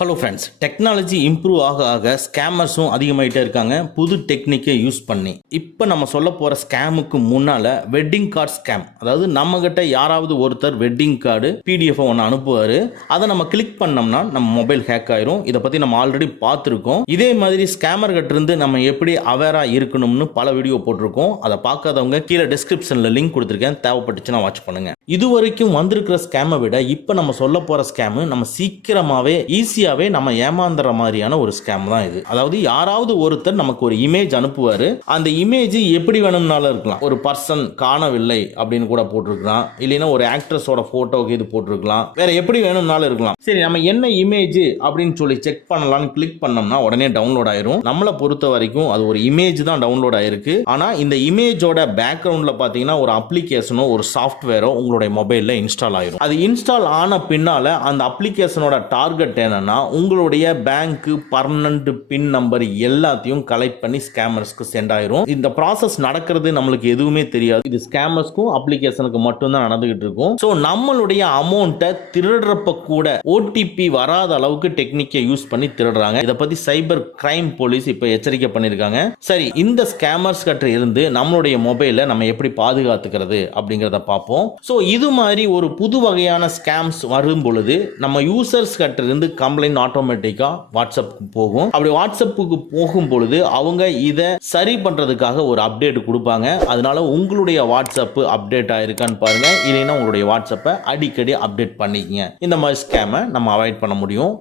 Hello friends, technology improve ஆக ஸ்கேமர்ஸும் அதிகமாகிட்டே இருக்காங்க புது டெக்னிக்கை யூஸ் பண்ணி. இப்போ நம்ம சொல்ல போகிற ஸ்கேமுக்கு முன்னால் வெட்டிங் கார்டு ஸ்கேம், அதாவது நம்மகிட்ட யாராவது ஒருத்தர் வெட்டிங் கார்டு பிடிஎஃப் ஒன்று அனுப்புவார். அதை நம்ம கிளிக் பண்ணோம்னா நம்ம மொபைல் ஹேக் ஆயிரும். இதை பற்றி நம்ம ஆல்ரெடி பார்த்துருக்கோம். இதே மாதிரி ஸ்கேமர் கிட்ட இருந்து நம்ம எப்படி அவேராக இருக்கணும்னு பல வீடியோ போட்டிருக்கோம். அதை பார்க்காதவங்க கீழே டிஸ்கிரிப்ஷனில் லிங்க் கொடுத்துருக்கேன், தேவைப்பட்டுச்சுன்னா வாட்ச் பண்ணுங்கள். இது வரைக்கும் வந்திருக்கிற ஸ்கேமை விட இப்போ நம்ம சொல்ல போகிற ஸ்கேமு நம்ம சீக்கிரமாகவே ஈஸியாகவே நம்ம ஏமாந்துற மாதிரியான ஒரு ஸ்கேம் தான் இது. அதாவது யாராவது ஒருத்தர் நமக்கு ஒரு இமேஜ் அனுப்புவார். அந்த இமேஜ் எப்படி வேணும்னாலும் இருக்கலாம். ஒரு பர்சன் காணவில்லை அப்படின்னு கூட போட்டிருக்கலாம், இல்லைன்னா ஒரு ஆக்ட்ரஸோட ஃபோட்டோக்கு இது போட்டிருக்கலாம், வேற எப்படி வேணும்னாலும் இருக்கலாம். சரி, நம்ம என்ன இமேஜ் அப்படின்னு சொல்லி செக் பண்ணலாம்னு கிளிக் பண்ணோம்னா உடனே டவுன்லோட் ஆயிரும். நம்மளை பொறுத்த வரைக்கும் அது ஒரு இமேஜ் தான் டவுன்லோட் ஆயிருக்கு. ஆனால் இந்த இமேஜோட பேக்ரவுண்டில் பார்த்தீங்கன்னா ஒரு அப்ளிகேஷனோ ஒரு சாஃப்ட்வேரோ உங்களோட மொபைல்ல இன்ஸ்டால் ஆயிரும். அது இன்ஸ்டால் ஆன பின்னால அந்த அப்ளிகேஷனோட டார்கெட் என்னன்னா உங்களுடைய பேங்க் பர்மனன்ட் பின் நம்பர் எல்லாத்தையும் கலெக்ட் பண்ணி ஸ்கேமர்ஸ்க்கு சென்ட் ஆயிரும். இந்த ப்ராசஸ் நடக்கிறது நம்மளுக்கு எதுவுமே தெரியாது. இது ஸ்கேமர்ஸ்க்கும் அப்ளிகேஷனுக்கு மட்டும் தான் நடந்துகிட்டு இருக்கும். ஸோ நம்மளுடைய அமௌண்ட்டை திருடுறப்ப கூட ஓடிபி வராத அளவுக்கு டெக்னிக்கை யூஸ் பண்ணி திருடுறாங்க. இதை பத்தி சைபர் கிரைம் போலீஸ் இப்போ எச்சரிக்கை பண்ணியிருக்காங்க. சரி, இந்த ஸ்கேமர்ஸ் கிட்ட இருந்து நம்மளுடைய மொபைலை நம்ம எப்படி பாதுகாத்துக்கிறது அப்படிங்கிறத பார்ப்போம். ஸோ இது மாதிரி ஒரு புது வகையான ஸ்கேம்ஸ் வரும் பொழுது நம்ம யூசர்ஸ் கிட்ட இருந்து கம்ப்ளைண்ட் ஆட்டோமேட்டிக்கா வாட்ஸ்அப்புக்கு போகும். அப்படி வாட்ஸ்அப்புக்கு போகும் பொழுது அவங்க இதை சரி பண்றதுக்காக ஒரு அப்டேட் கொடுப்பாங்க. அதனால உங்களுடைய வாட்ஸ்அப் அப்டேட் ஆயிருக்கான்னு பாருங்க, இல்லைன்னா உங்களுடைய வாட்ஸ்அப்பை அடிக்கடி அப்டேட் பண்ணிக்கங்க. இந்த மாதிரி ஸ்கேமை நம்ம அவாய்ட் பண்ண முடியும்.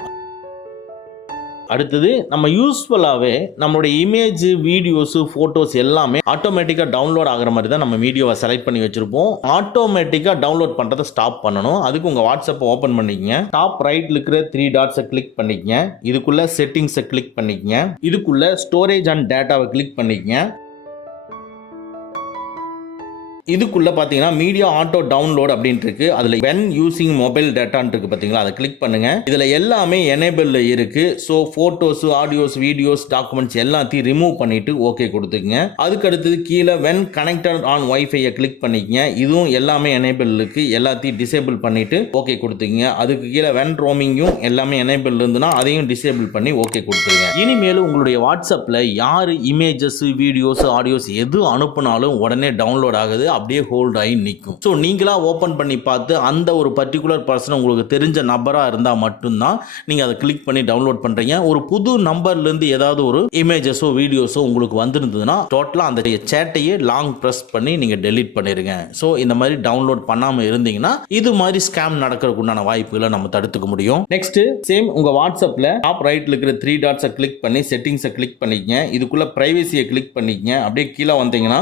அடுத்தது, நம்ம யூஸ்ஃபுல்லாகவே நம்மளுடைய இமேஜ், வீடியோஸ், ஃபோட்டோஸ் எல்லாமே ஆட்டோமேட்டிக்காக டவுன்லோட் ஆகிற மாதிரி தான் நம்ம வீடியோவை செலக்ட் பண்ணி வச்சிருப்போம். ஆட்டோமேட்டிக்காக டவுன்லோட் பண்ணுறதை ஸ்டாப் பண்ணணும். அதுக்கு உங்கள் வாட்ஸ்அப்பை ஓப்பன் பண்ணிக்கங்க. டாப் ரைட்டில் இருக்கிற 3 டாட்ஸை கிளிக் பண்ணிக்கங்க. இதுக்குள்ள செட்டிங்ஸை கிளிக் பண்ணிக்கங்க. இதுக்குள்ள ஸ்டோரேஜ் அண்ட் டேட்டாவை கிளிக் பண்ணிக்கங்க. இதுக்குள்ள பார்த்தீங்கன்னா மீடியா ஆட்டோ டவுன்லோட் அப்படின்ட்டு இருக்கு. அதில் வென் யூசிங் மொபைல் டேட்டான்னு இருக்கு பார்த்தீங்களா, அதை கிளிக் பண்ணுங்க. இதில் எல்லாமே எனேபிள்ல இருக்கு. So photos, audios, videos, documents எல்லாத்தையும் ரிமூவ் பண்ணிட்டு ஓகே கொடுத்துக்குங்க. அதுக்கு அடுத்தது கீழே வென் கனெக்டட் ஆன் வைஃபையை கிளிக் பண்ணிக்கங்க. இதுவும் எல்லாமே எனேபிள் இருக்கு. எல்லாத்தையும் டிசேபிள் பண்ணிட்டு ஓகே கொடுத்துக்குங்க. அதுக்கு கீழே வென் ரோமிங்கும் எல்லாமே எனேபிள் இருந்துன்னா அதையும் டிசேபிள் பண்ணி ஓகே கொடுத்துருங்க. இனிமேலும் உங்களுடைய வாட்ஸ்அப்பில் யார் இமேஜஸ், வீடியோஸ், ஆடியோஸ் எது அனுப்புனாலும் உடனே டவுன்லோட் ஆகுது, அப்படியே ஹோல்ட் ஆகி நிற்கும். ஸோ நீங்களா ஓப்பன் பண்ணி பார்த்து அந்த ஒரு பர்டிகுலர் பர்சன் உங்களுக்கு தெரிஞ்ச நம்பராக இருந்தால் மட்டும்தான் நீங்கள் அதை கிளிக் பண்ணி டவுன்லோட் பண்ணுறீங்க. ஒரு புது நம்பர்லேருந்து ஏதாவது ஒரு இமேஜஸோ வீடியோஸோ உங்களுக்கு வந்திருந்ததுன்னா டோட்டலாக அந்த சேட்டையே லாங் ப்ரெஸ் பண்ணி நீங்கள் டெலீட் பண்ணிடுங்க. ஸோ இந்த மாதிரி டவுன்லோட் பண்ணாமல் இருந்தீங்கன்னா இது மாதிரி ஸ்கேம் நடக்கிறதுக்கு உண்டான வாய்ப்புகளை நம்ம தடுத்துக்க முடியும். நெக்ஸ்ட், சேம் உங்கள் வாட்ஸ்அப்பில் டாப் ரைட்டில் இருக்கிற 3 டாட்ஸை கிளிக் பண்ணி செட்டிங்ஸை கிளிக் பண்ணிக்கங்க. இதுக்குள்ள பிரைவசியை கிளிக் பண்ணிக்கங்க. அப்படியே கீழே வந்தீங்கன்னா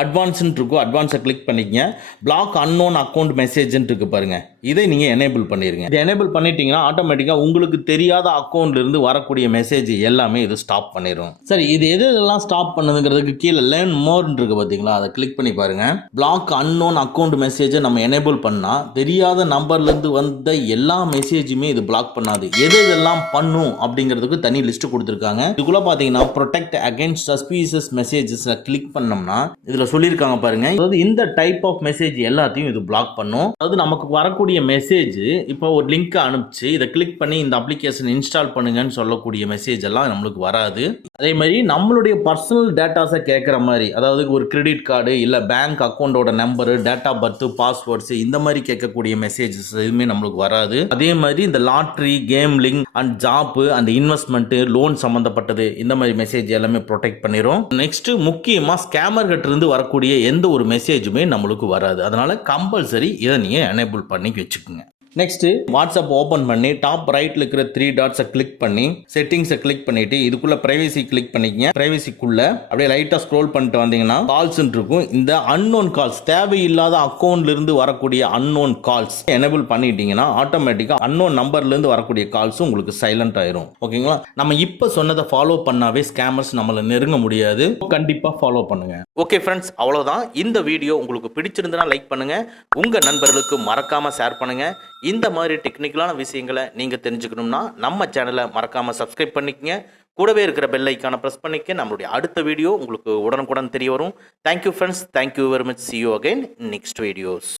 அட்வான்ஸ்ன்னு இருக்கும். அட்வான்ஸை கிளிக் பண்ணிக்கங்க. பிளாக் அன்னோன் அக்கௌண்ட் மெசேஜ்ன்னு இருக்கு பாருங்க, இதை நீங்க எனேபிள் பண்ணிருங்க. இதை எனேபிள் பண்ணிட்டீங்கன்னா ஆட்டோமேட்டிக்கா உங்களுக்கு தெரியாத அக்கௌண்ட்ல இருந்து வரக்கூடிய மெசேஜ் எல்லாமே இது ஸ்டாப் பண்ணிடும். சரி, இது எதெல்லாம் ஸ்டாப் பண்ணுதுங்கிறதுக்கு கீழே லேர்ன் மோர்ன்னு இருக்கு பாத்தீங்களா, அதை கிளிக் பண்ணி பாருங்க. பிளாக் அன்னோன் அக்கௌண்ட் மெசேஜை நம்ம எனேபிள் பண்ணா தெரியாத நம்பர்ல இருந்து வந்த எல்லா மெசேஜுமே இது பிளாக் பண்ணாது. எதெல்லாம் பண்ணும் அப்படிங்கிறதுக்கு தனி லிஸ்ட் கொடுத்துருக்காங்க. இதுக்குள்ள பாத்தீங்கன்னா protect against suspicious messages click பண்ணோம்னா இதுல சொல்லியிருக்காங்க பாருங்க. அதாவது இந்த டைப் ஆஃப் மெசேஜ் எல்லாத்தையும் இது பிளாக் பண்ணும். அதாவது நமக்கு வரக்கூடிய மெசேஜ், இப்போ ஒரு லிங்க் அனுப்பிச்சு இதை கிளிக் பண்ணி இந்த அப்ளிகேஷன் இன்ஸ்டால் பண்ணுங்கன்னு சொல்லக்கூடிய மெசேஜ் எல்லாம் நம்மளுக்கு வராது. அதே மாதிரி நம்மளுடைய பர்சனல் டேட்டாஸை கேட்குற மாதிரி, அதாவது ஒரு கிரெடிட் கார்டு இல்லை பேங்க் அக்கௌண்டோட number, date of birth, passwords இந்த மாதிரி கேட்கக்கூடிய மெசேஜஸ் எதுவுமே நம்மளுக்கு வராது. அதே மாதிரி இந்த lottery, gambling and job and investment, loan சம்பந்தப்பட்டது இந்த மாதிரி மெசேஜ் எல்லாமே ப்ரொடெக்ட் பண்ணிரும். நெக்ஸ்ட், முக்கியமா ஸ்கேமர் கிட்ட இருந்து வரக்கூடிய எந்த ஒரு மெசேஜுமே நம்மளுக்கு வராது. அதனால கம்பல்சரி இதை நீங்க எனேபிள் பண்ணி வச்சுக்கோங்க. நெக்ஸ்ட், வாட்ஸ்அப் ஓப்பன் பண்ணி டாப் ரைட்ல இருக்கிற 3 டாட்ஸை கிளிக் பண்ணி செட்டிங்ஸை கிளிக் பண்ணிட்டு இதுக்குள்ள பிரைவசி கிளிக் பண்ணிக்கங்க. பிரைவசிக்குள்ள அப்படியே லைட்டா ஸ்க்ரோல் பண்ணிட்டு வந்தீங்கன்னா கால்ஸ் இருக்கும். இந்த அன்னோன் கால்ஸ், தேவையில்லாத அக்கௌண்ட்ல இருந்து வரக்கூடிய அன்னோன் கால்ஸ் எனேபிள் பண்ணிட்டீங்கன்னா ஆட்டோமேட்டிக்கா அன்னோன் நம்பர்ல இருந்து வரக்கூடிய கால்ஸ் உங்களுக்கு சைலண்ட் ஆயிரும். ஓகேங்களா? நம்ம இப்ப சொன்னதை ஃபாலோ பண்ணாவே ஸ்கேமர்ஸ் நம்மள நெருங்க முடியாது. கண்டிப்பா ஃபாலோ பண்ணுங்க. ஓகே ஃப்ரெண்ட்ஸ், அவ்வளவுதான். இந்த வீடியோ உங்களுக்கு பிடிச்சிருந்தா லைக் பண்ணுங்க, உங்க நண்பர்களுக்கு மறக்காம ஷேர் பண்ணுங்க. இந்த மாதிரி டெக்னிக்கலான விஷயங்களை நீங்கள் தெரிஞ்சுக்கணும்னா நம்ம சேனலை மறக்காமல் சப்ஸ்கிரைப் பண்ணிக்கங்க. கூடவே இருக்கிற பெல் ஐக்கானை ப்ரெஸ் பண்ணிக்க. நம்மளுடைய அடுத்த வீடியோ உங்களுக்கு உடனுக்குடன் தெரிய வரும். Thank you friends, thank you very much. see you again in next videos.